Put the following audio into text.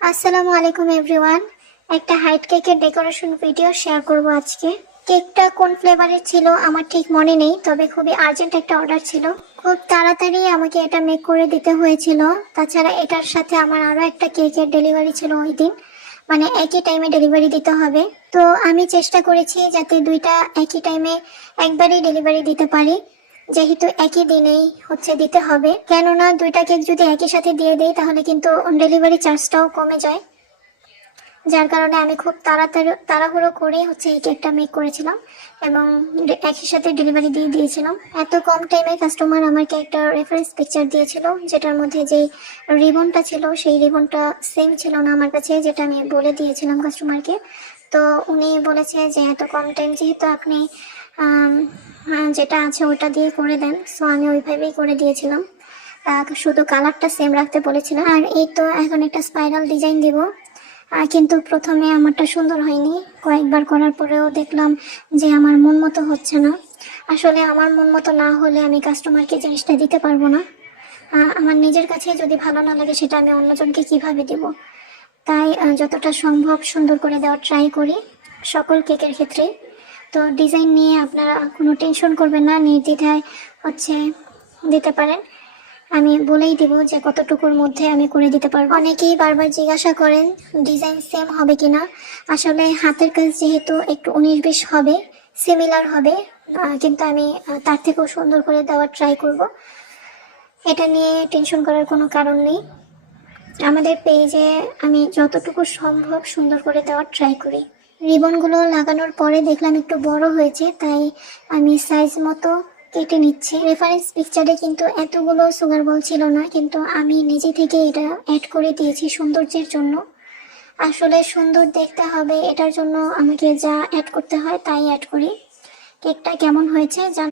আসসালামু আলাইকুম এভরিওয়ান। একটা হাইট কেকের ডেকোরেশন ভিডিও শেয়ার করব আজকে। কেকটা কোন ফ্লেভারের ছিল আমার ঠিক মনে নেই, তবে খুবই আর্জেন্ট একটা অর্ডার ছিল। খুব তাড়াতাড়ি আমাকে এটা মেক করে দিতে হয়েছিল। তাছাড়া এটার সাথে আমার আরও একটা কেকের ডেলিভারি ছিল ওই দিন, মানে একই টাইমে ডেলিভারি দিতে হবে। তো আমি চেষ্টা করেছি যাতে দুইটা একই টাইমে একবারই ডেলিভারি দিতে পারি, যেহেতু একই দিনেই দিতে হবে। কেননা দুইটা কেক যদি একই সাথে দিয়ে দেই তাহলে কিন্তু ডেলিভারি চার্জটাও কমে যায়। যার কারণে আমি খুব তাড়াহুড়ো করে এই কেকটা মেক করেছিলাম এবং একই সাথে ডেলিভারি দিয়ে দিয়েছিলাম। এত কম টাইমে কাস্টমার আমাকে একটা রেফারেন্স পিকচার দিয়েছিল, যেটার মধ্যে যেই রিবনটা ছিল সেই রিবনটা সেম ছিল না আমার কাছে, যেটা আমি বলে দিয়েছিলাম কাস্টমারকে। তো উনি বলেছে যে এত কম টাইম যেহেতু আপনি যেটা আছে ওটা দিয়ে করে দেন, সো আমি ওইভাবেই করে দিয়েছিলাম। শুধু কালারটা সেম রাখতে বলেছিলাম। আর এই তো এখন একটা স্পাইরাল ডিজাইন দিব। কিন্তু প্রথমে আমারটা সুন্দর হয়নি, কয়েকবার করার পরেও দেখলাম যে আমার মন মতো হচ্ছে না। আসলে আমার মন মতো না হলে আমি কাস্টমারকে জিনিসটা দিতে পারবো না। আমার নিজের কাছে যদি ভালো না লাগে সেটা আমি অন্যজনকে কিভাবে দেব। তাই যতটা সম্ভব সুন্দর করে দেওয়ার ট্রাই করি সকল কেকের ক্ষেত্রেই। তো ডিজাইন নিয়ে আপনারা কোনো টেনশন করবেন না, নির্দ্বিধায় দিতে পারেন। আমি বলেই দিব যে কতটুকুর মধ্যে আমি করে দিতে পারবো। অনেকেই বারবার জিজ্ঞাসা করেন ডিজাইন সেম হবে কিনা। আসলে হাতের কাজ যেহেতু একটু 19-20 হবে, সিমিলার হবে, কিন্তু আমি তার থেকেও সুন্দর করে দেওয়ার ট্রাই করব। এটা নিয়ে টেনশন করার কোনো কারণ নেই। আমাদের পেজে আমি যতটুকু সম্ভব সুন্দর করে দেওয়ার ট্রাই করি। রিবনগুলো লাগানোর পরে দেখলাম একটু বড় হয়েছে, তাই আমি সাইজ মতো কেটে নিচ্ছি। রেফারেন্স পিকচারে কিন্তু এতগুলো সুগার বল ছিল না, কিন্তু আমি নিজে থেকে এটা অ্যাড করে দিয়েছি সৌন্দর্যের জন্য। আসলে সুন্দর দেখতে হবে, এটার জন্য আমাকে যা অ্যাড করতে হয় তাই অ্যাড করি। কেকটা কেমন হয়েছে